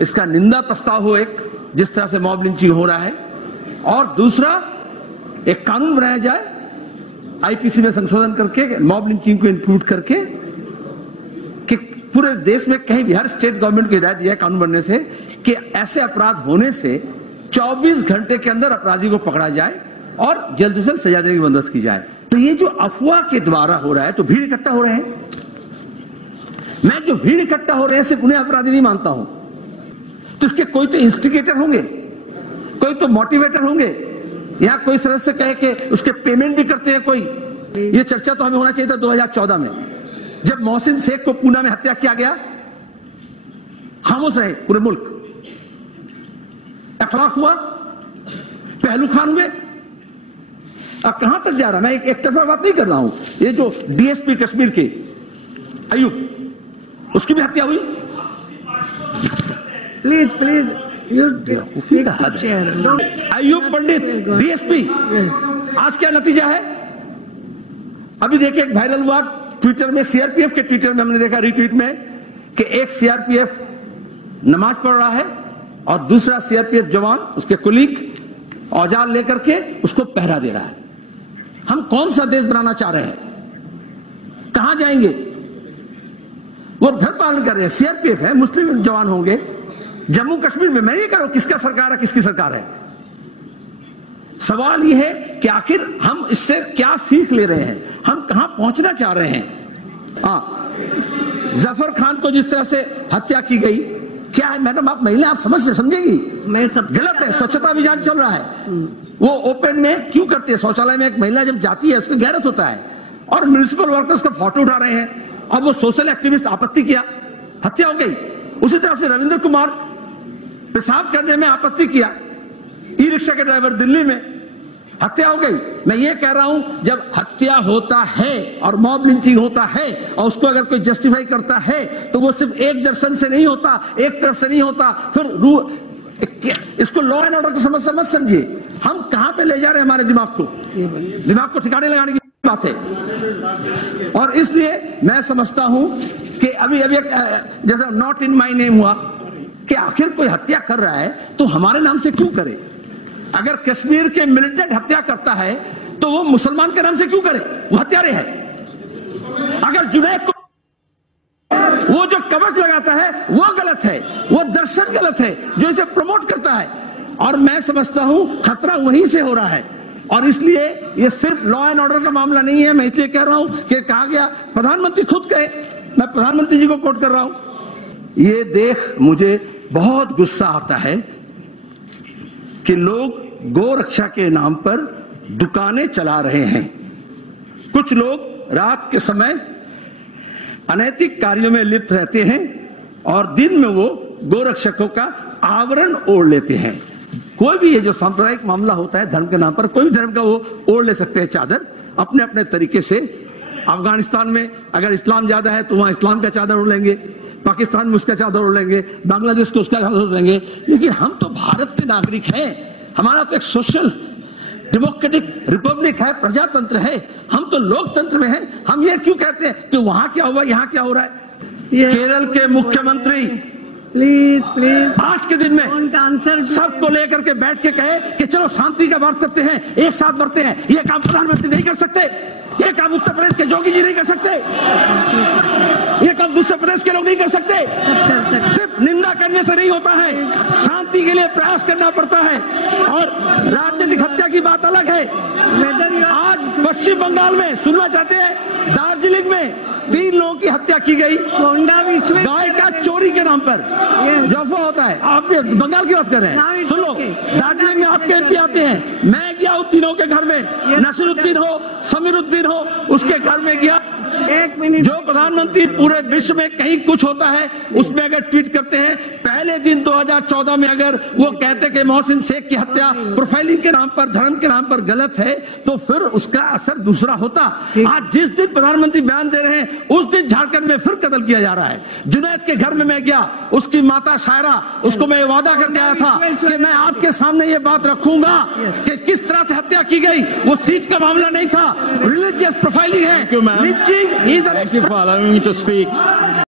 इसका निंदा प्रस्ताव हो, एक जिस तरह से मॉब लिंचिंग हो रहा है, और दूसरा एक कानून बनाया जाए आईपीसी में संशोधन करके मॉब लिंचिंग को इंक्लूड करके कि पूरे देश में कहीं भी हर स्टेट गवर्नमेंट को हिदायत दिया है कानून बनने से कि ऐसे अपराध होने से 24 घंटे के अंदर अपराधी को पकड़ा जाए और जल्द से जल्द सजा देने की बंदोबस्त की जाए। तो ये जो अफवाह के द्वारा हो रहा है, तो भीड़ इकट्ठा हो रहे हैं, मैं जो भीड़ इकट्ठा हो रहे हैं सिर्फ उन्हें अपराधी नहीं मानता हूं, तो इसके कोई तो इंस्टिगेटर होंगे, कोई तो मोटिवेटर होंगे, या कोई सदस्य कहे कि उसके पेमेंट भी करते हैं कोई। ये चर्चा तो हमें होना चाहिए था 2014 में, जब मोहसिन शेख को पूना में हत्या किया गया, खामोश रहे पूरे मुल्क, अखलाक हुआ, पहलू खान हुए। अब कहां तक जा रहा, मैं एक तरफा बात नहीं कर रहा हूं। ये जो डीएसपी कश्मीर के अयूब, उसकी भी हत्या हुई। Please please Ayub Pandit DSP, आज क्या नतीजा है? अभी देखिए एक वायरल हुआ ट्विटर में, सीआरपीएफ के ट्विटर में हमने देखा रीट्वीट में कि एक सीआरपीएफ नमाज पढ़ रहा है और दूसरा सीआरपीएफ जवान उसके कुलीग औजार लेकर के उसको पहरा दे रहा है। हम कौन सा देश बनाना चाह रहे हैं? कहां जाएंगे? वो धर्म पालन कर रहे हैं, सीआरपीएफ है, मुस्लिम जवान होंगे। जम्मू कश्मीर में मैं नहीं कह रहा हूं किसका सरकार है किसकी सरकार है, सवाल यह है कि आखिर हम इससे क्या सीख ले रहे हैं, हम कहां पहुंचना चाह रहे हैं। जफर खान को जिस तरह से हत्या की गई, क्या है मैडम, आप महिला, आप समझेगी, मैं सब गलत है। स्वच्छता अभियान चल रहा है, वो ओपन में क्यों करती है? शौचालय में एक महिला जब जाती है उसका गैरत होता है, और म्युनिसिपल वर्कर्स का फोटो उठा रहे हैं। अब वो सोशल एक्टिविस्ट आपत्ति किया, हत्या हो गई। उसी तरह से रविंद्र कुमार पेशाब करने में आपत्ति किया, ई रिक्शा के ड्राइवर, दिल्ली में हत्या हो गई। मैं ये कह रहा हूं, जब हत्या होता है और मॉब लिंचिंग होता है और उसको अगर कोई जस्टिफाई करता है तो वो सिर्फ एक दर्शन से नहीं होता, एक तरफ से नहीं होता। फिर इसको लॉ एंड ऑर्डर की समस्या मत समझिए। हम कहां पे ले जा रहे हैं हमारे दिमाग को ठिकाने लगाने की बात है। और इसलिए मैं समझता हूं कि अभी जैसा नॉट इन माई नेम हुआ कि आखिर कोई हत्या कर रहा है तो हमारे नाम से क्यों करे? अगर कश्मीर के मिलिटेंट हत्या करता है तो वो मुसलमान के नाम से क्यों करे? वो हत्यारे है। अगर जुनैद को वो जो कवच लगाता है वो गलत है, वो दर्शन गलत है जो इसे प्रमोट करता है। और मैं समझता हूं खतरा वहीं से हो रहा है, और इसलिए ये सिर्फ लॉ एंड ऑर्डर का मामला नहीं है। मैं इसलिए कह रहा हूं कि कहा गया, प्रधानमंत्री खुद कहे, मैं प्रधानमंत्री जी को कोट कर रहा हूं, ये देख मुझे बहुत गुस्सा आता है कि लोग गौ रक्षा के नाम पर दुकानें चला रहे हैं। कुछ लोग रात के समय अनैतिक कार्यों में लिप्त रहते हैं और दिन में वो गौ रक्षकों का आवरण ओढ़ लेते हैं। कोई भी ये जो सांप्रदायिक मामला होता है धर्म के नाम पर, कोई भी धर्म का वो ओढ़ ले सकते हैं चादर अपने अपने तरीके से। अफगानिस्तान में अगर इस्लाम ज्यादा है तो वहां इस्लाम का चादर ओढ़ लेंगे, पाकिस्तान में उसका चादर ओढ़ लेंगे, बांग्लादेश को उसका चादर ओढ़ लेंगे। लेकिन हम तो भारत के नागरिक हैं, हमारा तो एक सोशल डेमोक्रेटिक रिपब्लिक है, प्रजातंत्र है, हम तो लोकतंत्र में हैं। हम ये क्यों कहते हैं कि वहां क्या हुआ यहाँ क्या हो रहा है? केरल के मुख्यमंत्री प्लीज आज के दिन में सबको लेकर के बैठ के कहे कि चलो शांति का बात करते हैं, एक साथ बढ़ते हैं। ये काम प्रधानमंत्री नहीं कर सकते, ये काम उत्तर प्रदेश के जोगी जी नहीं कर सकते, ये काम दूसरे प्रदेश के लोग नहीं कर सकते। सिर्फ निंदा करने से नहीं होता है, शांति के लिए प्रयास करना पड़ता है। और राजनीतिक हत्या की बात अलग है। आज पश्चिम बंगाल में सुनना चाहते हैं, दार्जिलिंग में 3 लोगों की हत्या की गई गाय का चोरी के नाम पर। जफा होता है, आप बंगाल की बात कर रहे हैं, सुन लो। दार्जिलिंग में आपके एमपी आते हैं, मैं गया हूं तीनों के घर में, नसीरुद्दीन हो, समीरुद्दीन हो, उसके घर में गया। 1 मिनट। जो प्रधानमंत्री पूरे विश्व में कहीं कुछ होता है उसमें अगर ट्वीट करते हैं, पहले दिन 2014 में अगर वो कहते कि मोहसिन शेख की हत्या प्रोफाइलिंग के नाम पर, धर्म के नाम पर गलत है, तो फिर उसका असर दूसरा होता। आज जिस दिन प्रधानमंत्री बयान दे रहे हैं उस दिन झारखंड में फिर कत्ल किया जा रहा है। जुनैद के घर में मैं गया, उसकी माता शायरा, उसको मैं वादा करके आया था कि मैं आपके सामने ये बात रखूंगा कि किस तरह से हत्या की गई। वो सीट का मामला नहीं था, रिलीजियस प्रोफाइलिंग है। Thank you for allowing me to speak.